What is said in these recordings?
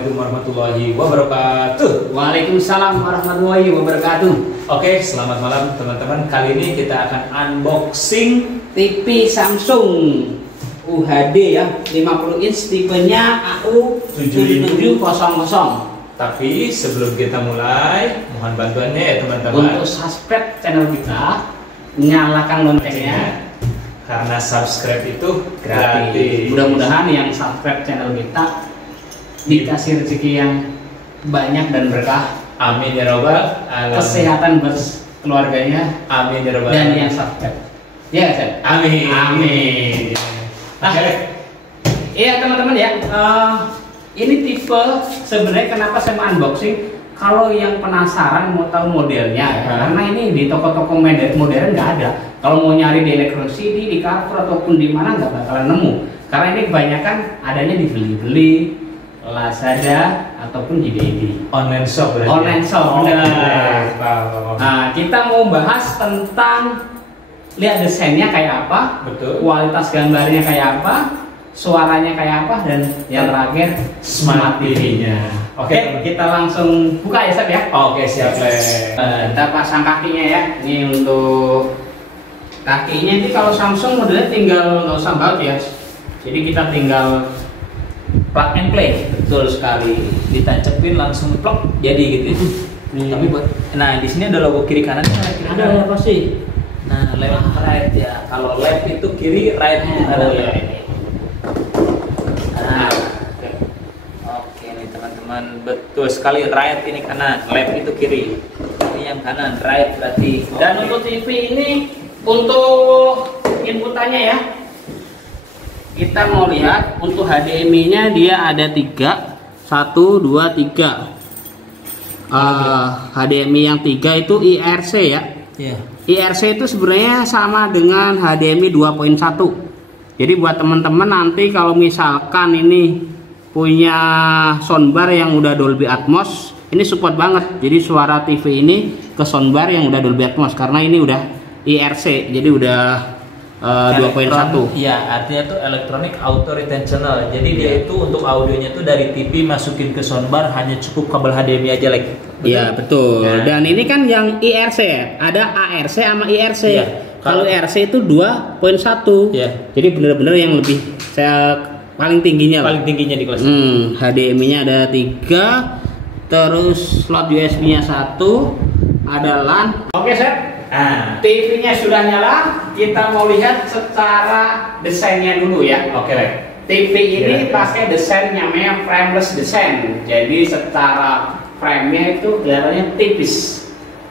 Assalamualaikum warahmatullahi wabarakatuh. Waalaikumsalam warahmatullahi wabarakatuh. Oke, selamat malam teman-teman. Kali ini kita akan unboxing TV Samsung UHD ya, 50 inch, tipenya AU7700. Tapi sebelum kita mulai, mohon bantuannya ya teman-teman. Untuk subscribe channel kita, nyalakan loncengnya, karena subscribe itu gratis. Mudah-mudahan yang subscribe channel kita dikasih rezeki yang banyak dan berkah. Amin ya robbal alamin. Kesehatan buat keluarganya. Amin ya robbal Dan alamin. yang subscribe. Ya, Ustaz? Amin. Amin. Nah, iya teman-teman ya. Ini tipe sebenarnya kenapa saya mau unboxing? Kalau yang penasaran mau tahu modelnya, karena ini di toko-toko modern nggak ada. Kalau mau nyari di Electronic City, di Carrefour ataupun di mana nggak bakalan nemu. Karena ini kebanyakan adanya di beli-beli, Lazada ataupun JD. Online shop berarti. Online shop, benar. Nah, kita mau bahas tentang lihat desainnya kayak apa, Betul. kualitas gambarnya kayak apa, suaranya kayak apa, dan yang terakhir smart TV-nya. Oke, kita langsung buka ya, Seth ya. Oke, siap. Kita pasang kakinya ya. Ini untuk kakinya ini kalau Samsung modelnya tinggal nggak usah baut ya. Jadi kita tinggal plug and play. Betul sekali. Ditancepin langsung plok jadi gitu. Tapi buat nah di sini ada logo kiri kanan. Ada pasti. Nah, left right ya. Kalau left itu kiri, right itu kanan. Oh, iya. Nah, oke nih teman-teman, betul sekali, right ini kanan, left itu kiri. Ini yang kanan, right berarti. Dan untuk TV ini untuk inputannya ya, kita mau lihat untuk HDMI-nya dia ada 3, 1, 2, 3. HDMI yang 3 itu IRC ya. Iya. IRC itu sebenarnya sama dengan HDMI 2.1. Jadi buat teman-teman nanti kalau misalkan ini punya soundbar yang udah Dolby Atmos, ini support banget. Jadi suara TV ini ke soundbar yang udah Dolby Atmos karena ini udah IRC, jadi udah 2.1. Iya, artinya tuh Electronic Auto Retentional. Jadi dia itu untuk audionya tuh dari TV masukin ke soundbar hanya cukup kabel HDMI aja lagi. Iya betul. Nah. Dan ini kan yang IRC ya, ada ARC sama IRC. Iya. Kalau IRC itu 2.1. Iya. Jadi bener-bener yang lebih saya paling tingginya. Paling tingginya di kelas. HDMI-nya ada 3, terus slot USB-nya 1, ada LAN. Oke, Seth. TV-nya sudah nyala. Kita mau lihat secara desainnya dulu ya. Oke. TV ini pakai desain namanya frameless design. Jadi secara frame-nya itu kelihatannya tipis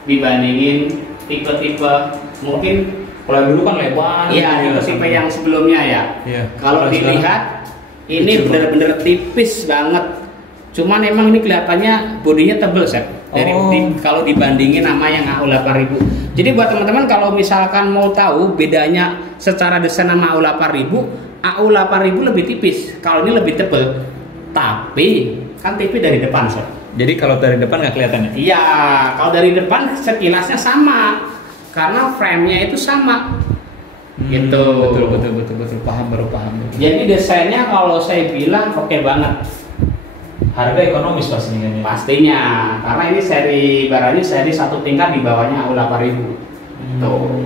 dibandingin tipe-tipe mungkin Kalau dulu kan lebar. iya tipe-tipe yang sebelumnya ya. Iya. Kalau dilihat ini bener-bener tipis banget. Cuman emang ini kelihatannya bodinya tebel, Seth. Kalau dibandingin sama yang AU8000. Jadi buat teman-teman kalau misalkan mau tahu bedanya secara desain sama AU8000 lebih tipis. Kalau ini lebih tebel. Tapi kan TV dari depan, Seth. Jadi kalau dari depan nggak kelihatan ya? Iya, kalau dari depan sekilasnya sama. Karena frame-nya itu sama. Gitu. Betul. Paham. Jadi desainnya kalau saya bilang oke banget. Harga ekonomis pastinya kan ya? Pastinya, karena ini barangnya seri satu tingkat di bawahnya AU8000. Tuh.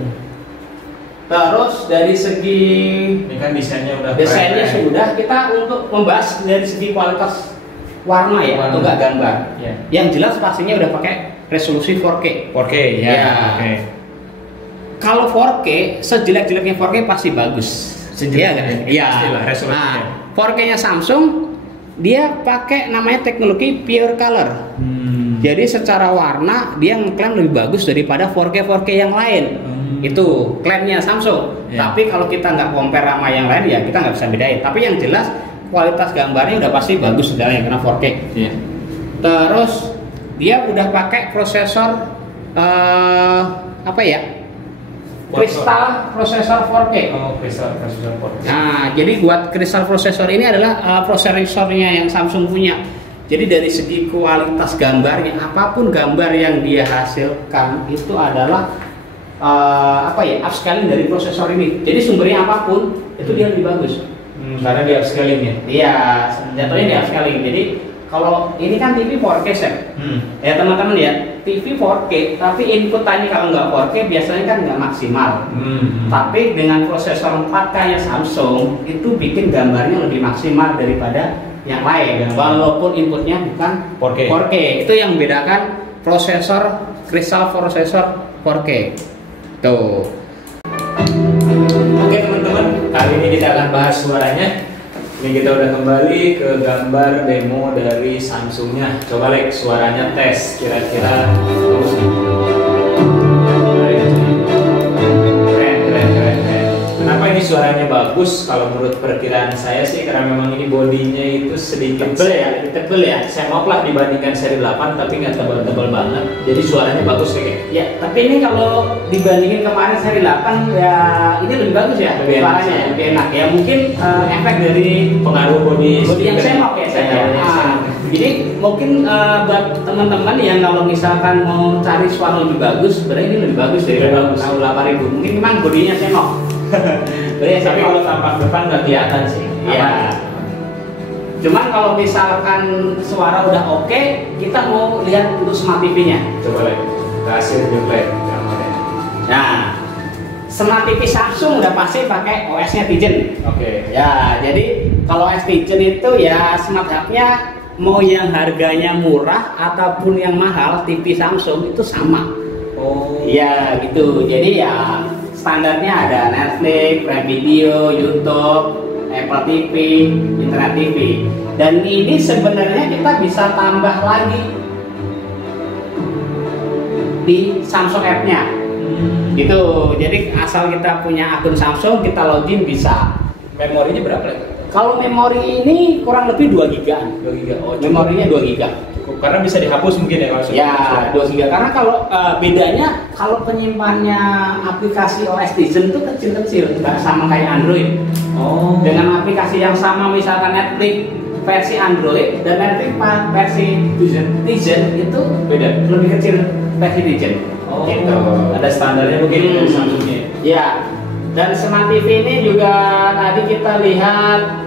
Terus dari segi Ini kan desainnya udah sudah, kita untuk membahas dari segi kualitas warna ya atau enggak gambar. Ya. Yang jelas pastinya udah pakai resolusi 4K. 4K ya. Ya. Oke. Kalau 4K, sejelek-jeleknya 4K pasti bagus. Iya kan? Iya. Pastilah resolusinya. Nah, 4K-nya Samsung dia pakai namanya teknologi pure color. Jadi secara warna dia ngeklaim lebih bagus daripada 4K yang lain. Itu klaimnya Samsung. Yeah. Tapi kalau kita nggak compare sama yang lain ya kita nggak bisa bedain. Tapi yang jelas kualitas gambarnya udah pasti bagus sebenarnya karena 4K. Yeah. Terus dia udah pakai prosesor apa ya? Crystal prosesor 4K. Oh, Crystal prosesor 4K. Nah, jadi buat Crystal prosesor ini adalah prosesornya yang Samsung punya. Jadi dari segi kualitas gambarnya, apapun gambar yang dia hasilkan itu adalah upscaling dari prosesor ini. Jadi sumbernya apapun itu dia lebih bagus. Karena di upscaling ya. Iya, jatuhnya di upscaling. Jadi kalau ini kan TV 4K Chef. Ya teman-teman ya, TV 4K tapi inputannya kalau nggak 4K biasanya kan nggak maksimal. Tapi dengan prosesor 4K nya Samsung itu bikin gambarnya lebih maksimal daripada yang lain, walaupun inputnya bukan 4K. Itu yang membedakan prosesor Crystal prosesor 4K. Tuh. Oke teman-teman, kali ini kita akan bahas suaranya. Ini kita udah kembali ke gambar demo dari Samsungnya. Coba Lex, suaranya tes kira-kira bagus nih. Kenapa ini suaranya bagus? Kalau menurut perkiraan saya sih karena memang ini bodinya itu sedikit tebel ya. Semok lah dibandingkan seri 8 tapi nggak tebal-tebal banget. Jadi suaranya bagus kayak. Ya, tapi ini kalau dibandingin kemarin seri 8 ya ini lebih bagus ya. Lebih suaranya enak. lebih enak ya. Mungkin efek dari Pengaruh bodi yang semok ya saya. Jadi mungkin buat teman-teman yang kalau misalkan mau cari suara lebih bagus, sebenarnya ini lebih bagus dari tahun 8000. Mungkin memang bodinya semok. Tapi kalau tampak depan nggak kelihatan sih. Iya. Cuman kalau misalkan suara udah oke, kita mau lihat untuk Smart TV-nya. Coba lihat hasil jepret. Nah, Smart TV Samsung udah pasti pakai OS-nya Tizen. Oke. Ya, jadi kalau OS Tizen itu ya Smart Hub-nya mau yang harganya murah ataupun yang mahal, TV Samsung itu sama. Oh. Ya gitu. Jadi ya standarnya ada Netflix, Prime Video, YouTube, Apple TV, Internet TV. Dan ini sebenarnya kita bisa tambah lagi di Samsung App-nya. Gitu. Jadi asal kita punya akun Samsung, kita login bisa. Memorinya berapa lagi? Kalau memori ini kurang lebih 2 GB. 2 GB. Oh, Memorinya 2 GB. karena bisa dihapus mungkin ya Mas. Ya, 2 GB. Karena kalau bedanya kalau penyimpannya aplikasi OS Tizen itu kecil-kecil, nggak sama kayak Android. Oh. Dengan aplikasi yang sama misalkan Netflix versi Android dan Netflix versi Tizen itu Beda. lebih kecil versi Tizen. Oh. Gitu. Ada standarnya mungkin dari Samsungnya. Ya. Dan Smart TV ini juga tadi kita lihat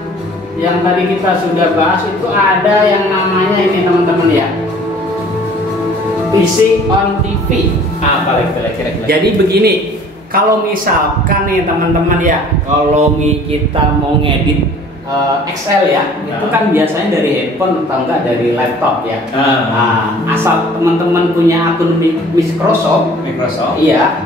yang tadi kita sudah bahas itu ada yang namanya ini teman-teman ya, PC on TV. Apa lagi kira-kira? Jadi begini, kalau misalkan nih teman-teman ya, kalau kita mau ngedit Excel ya, itu kan biasanya dari handphone atau enggak dari laptop ya. Nah, asal teman-teman punya akun Microsoft, iya.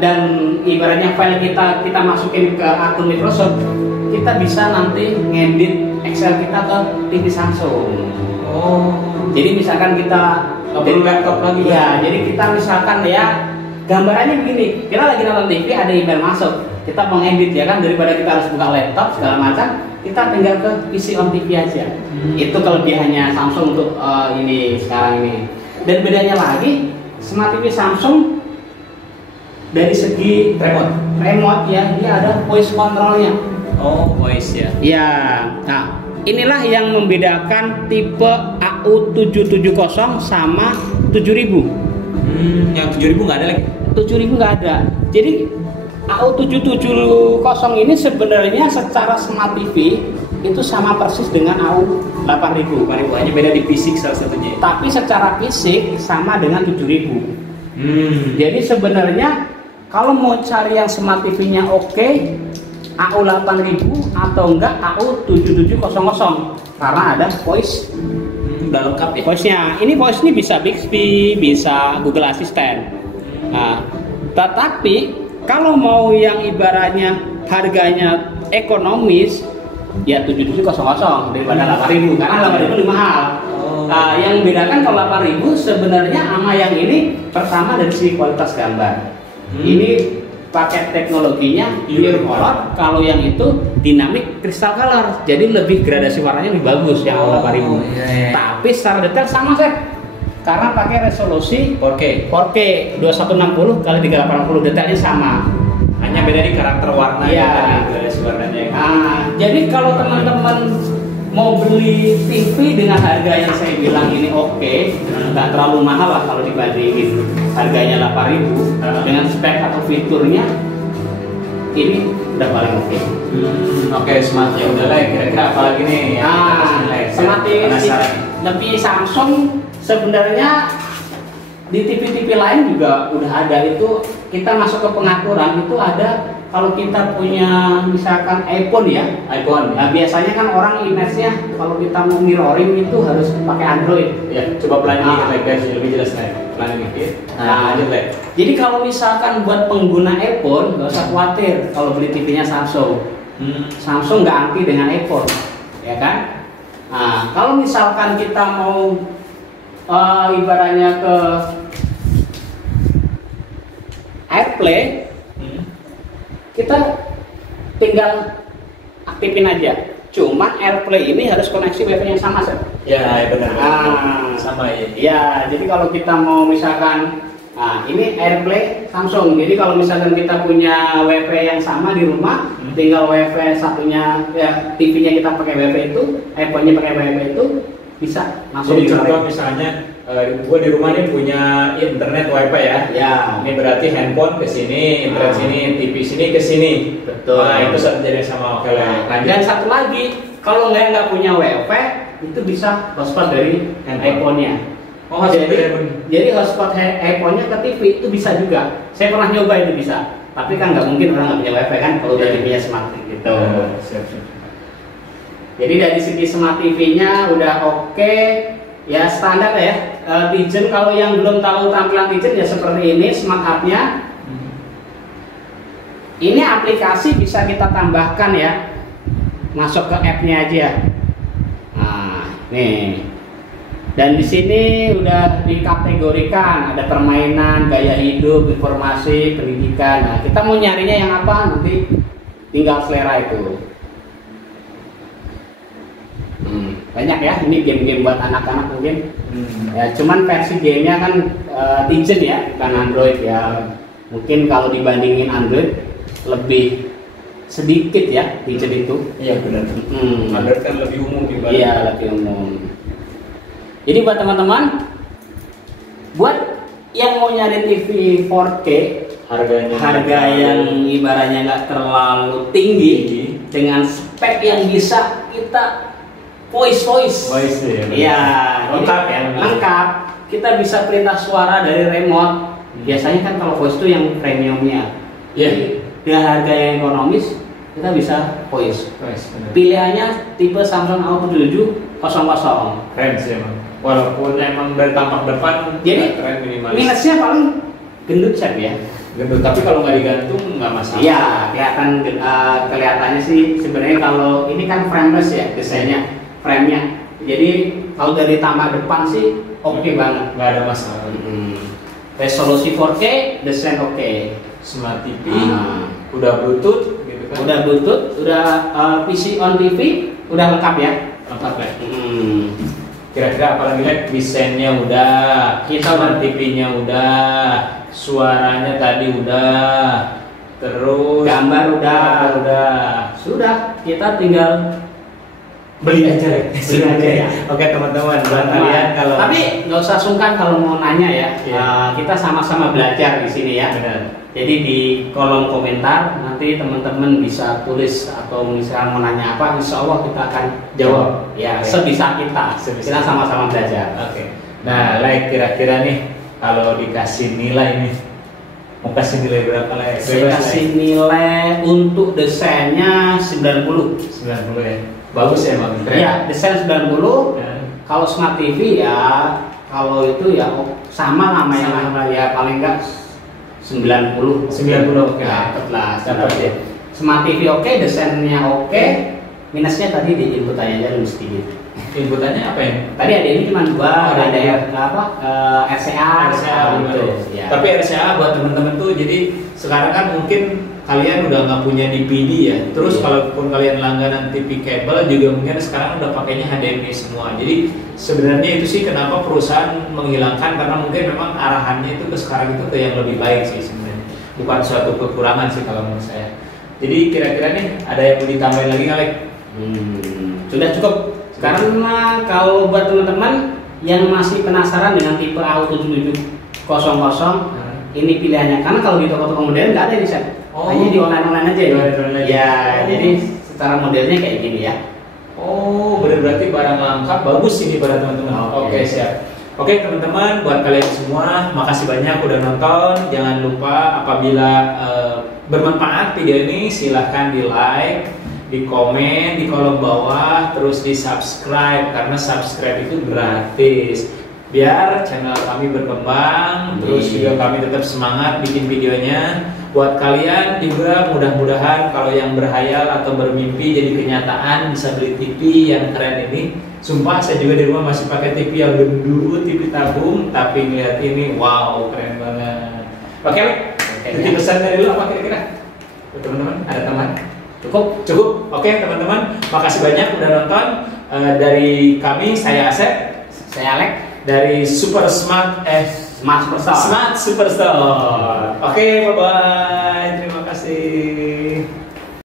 Dan ibaratnya file kita masukin ke akun Microsoft, kita bisa nanti ngedit Excel kita ke TV Samsung. Oh. Jadi misalkan kita perlu laptop lagi. Ya, jadi kita misalkan ya gambarannya begini, kita lagi nonton TV ada email masuk, kita mau ngedit ya kan, daripada kita harus buka laptop segala macam, kita tinggal ke PC on TV aja. Itu kelebihannya Samsung untuk ini sekarang ini. Dan bedanya lagi, Smart TV Samsung dari segi remote ya, dia ada voice controlnya. Oh, voice ya. Ya, nah inilah yang membedakan tipe AU770 sama 7000. Yang 7000 nggak ada lagi. 7000 nggak ada. Jadi AU770 ini sebenarnya secara Smart TV itu sama persis dengan AU8000. Hanya beda di fisik salah satunya. Tapi secara fisik sama dengan 7000. Jadi sebenarnya kalau mau cari yang Smart TV-nya oke, AU8000 atau enggak AU7700 karena ada voice. Udah lengkap ya. Voice-nya. Ini voice ini bisa Bixby, bisa Google Assistant. Nah, tetapi kalau mau yang ibaratnya harganya ekonomis ya 7700 daripada 8000 karena 8000 lebih mahal. Yang membedakan kalau 8000 sebenarnya sama yang ini pertama dari segi kualitas gambar. Ini paket teknologinya pure color, kalau yang itu dynamic crystal color, jadi lebih gradasi warnanya lebih bagus yang 8000. Iya. Tapi secara detail sama sih, karena pakai resolusi 4K 2160 x 380, detailnya sama. hanya beda di karakter warna Iya. gradasi warnanya. Jadi kalau teman-teman mau beli TV dengan harga yang saya bilang ini oke, nggak terlalu mahal lah kalau dibandingin harganya 8000, dengan spek atau fiturnya ini udah paling oke. Oke, Smart ya udah lah. Kira-kira apa lagi nih? Smart TV penasaran. Tapi Samsung sebenarnya di TV-TV lain juga udah ada. Itu kita masuk ke pengaturan itu ada. Kalau kita punya misalkan iPhone ya, nah biasanya kan orang image-nya kalau kita mau mirroring itu harus pakai Android. Ya, coba pelan dikit lebih jelas nih. Pelan dikit. Nah, lanjut Lek. Jadi kalau misalkan buat pengguna iPhone nggak usah khawatir kalau beli TV-nya Samsung. Samsung nggak anti dengan iPhone, ya kan? Nah, kalau misalkan kita mau ibaratnya ke AirPlay, kita tinggal aktifin aja. Cuma AirPlay ini harus koneksi WiFi yang sama, Sir. Ya, benar. Sama ya. Ya, jadi kalau kita mau misalkan, ini AirPlay Samsung. Jadi kalau misalkan kita punya WiFi yang sama di rumah, tinggal WiFi satunya, ya TV-nya kita pakai WiFi itu, iPhone-nya pakai WiFi itu, bisa langsung. Jadi contoh misalnya, gue di rumah nih punya internet WiFi ya. Ya. Ini berarti handphone ke sini, internet sini, TV sini ke sini. Betul. Nah, itu jadi sama oke lah. Dan satu lagi, kalau nggak punya WiFi, itu bisa hotspot dari iPhone-nya. Oh, jadi hotspot iPhone-nya ke TV itu bisa juga. Saya pernah nyoba itu bisa. Tapi kan nggak mungkin orang nggak punya WiFi kan kalau udah TV-nya smart gitu. Siap. Jadi dari segi smart TV-nya udah oke. Ya standar ya. Tizen kalau yang belum tahu tampilan Tizen ya seperti ini smart hub-nya. Ini aplikasi bisa kita tambahkan ya. Masuk ke app-nya aja. Nah, nih. Dan di sini udah dikategorikan ada permainan, gaya hidup, informasi, pendidikan. Nah, kita mau nyarinya yang apa nanti tinggal selera itu. Banyak ya, ini game-game buat anak-anak mungkin. Ya, cuman versi gamenya kan Tizen ya, bukan Android ya. Mungkin kalau dibandingin Android lebih sedikit ya Tizen itu. Iya benar. Android kan lebih umum dibanding. Iya lebih umum. Jadi buat teman-teman, buat yang mau nyari TV 4K, harga yang ibaratnya nggak terlalu tinggi, dengan spek yang bisa kita voice ya. Iya, lengkap ya. Lengkap. Kita bisa perintah suara dari remote. Biasanya kan kalau voice itu yang premiumnya. Iya. Dengan harga yang ekonomis, kita bisa voice. Pilihannya tipe Samsung Auto 700. Keren sih emang. Walaupun emang dari tampak depan jadi keren minimalis. Minusnya paling gendut Chef ya. Gendut, tapi kalau nggak digantung nggak masalah. Iya, kelihatannya sih sebenarnya kalau ini kan frameless ya desainnya, frame-nya. Jadi kalau dari tampak depan sih oke banget. Nggak ada masalah. Resolusi 4K, desain oke. Smart TV, udah Bluetooth, gitu kan? Udah Bluetooth, udah PC on TV, udah lengkap ya. Lengkap ya. Kira-kira apalagi like desainnya udah, kita TV-nya udah, suaranya tadi udah, terus gambar udah, sudah. Kita tinggal beli aja ya. Ya. Oke teman-teman, buat kalian kalau tapi nggak usah sungkan kalau mau nanya ya. Kita sama-sama belajar di sini ya. Benar. Jadi di kolom komentar nanti teman-teman bisa tulis atau misalnya mau nanya apa, insya Allah kita akan jawab ya sebisa kita. Kita sama-sama belajar. Oke. Nah, like kira-kira nih kalau dikasih nilai nih, mau kasih nilai berapa like? Saya kasih nilai untuk desainnya 90 ya. Bagus ya Bang. Iya, desain 90. Kalau Smart TV ya kalau itu ya sama namanya ya paling enggak 90 oke. Dapat lah. Smart TV oke, desainnya oke. Minusnya tadi di inputannya aja lebih sedikit. Inputannya apa ya? Tadi ada ini cuma dua, ada apa? RCA gitu. Ya. Tapi RCA buat teman-teman tuh jadi sekarang kan mungkin kalian udah nggak punya DVD ya. Terus kalaupun kalian langganan TV kabel juga mungkin sekarang udah pakainya HDMI semua. Jadi sebenarnya itu sih kenapa perusahaan menghilangkan, karena mungkin memang arahannya itu ke sekarang itu ke yang lebih baik sih sebenarnya. Bukan suatu kekurangan sih kalau menurut saya. Jadi kira-kira nih ada yang mau ditambahin lagi nggak, Lek? Sudah cukup. Karena kalau buat teman-teman yang masih penasaran dengan tipe Auto 7700, ini pilihannya. Karena kalau di toko-toko modern nggak ada ini, Chef. Hanya di online aja ya. Ya, jadi secara modelnya kayak gini ya. Oh, bener berarti barang lengkap, bagus ini pada teman-teman. Oke, siap. Oke teman-teman, buat kalian semua, makasih banyak udah nonton. Jangan lupa apabila bermanfaat video ini, silahkan di like, di komen di kolom bawah, terus di subscribe, karena subscribe itu gratis. Biar channel kami berkembang, terus juga kami tetap semangat bikin videonya. Buat kalian juga mudah-mudahan kalau yang berhayal atau bermimpi jadi kenyataan bisa beli TV yang keren ini. Sumpah saya juga di rumah masih pakai TV yang gendut, TV tabung, tapi ngeliat ini wow keren banget. Oke, jadi pesan dari lu apa kira-kira? Teman-teman ada teman? Cukup. Oke teman-teman, makasih banyak udah nonton. Dari kami, saya Asep, saya Alex dari Super Smart Smart Superstore. Oke, bye bye.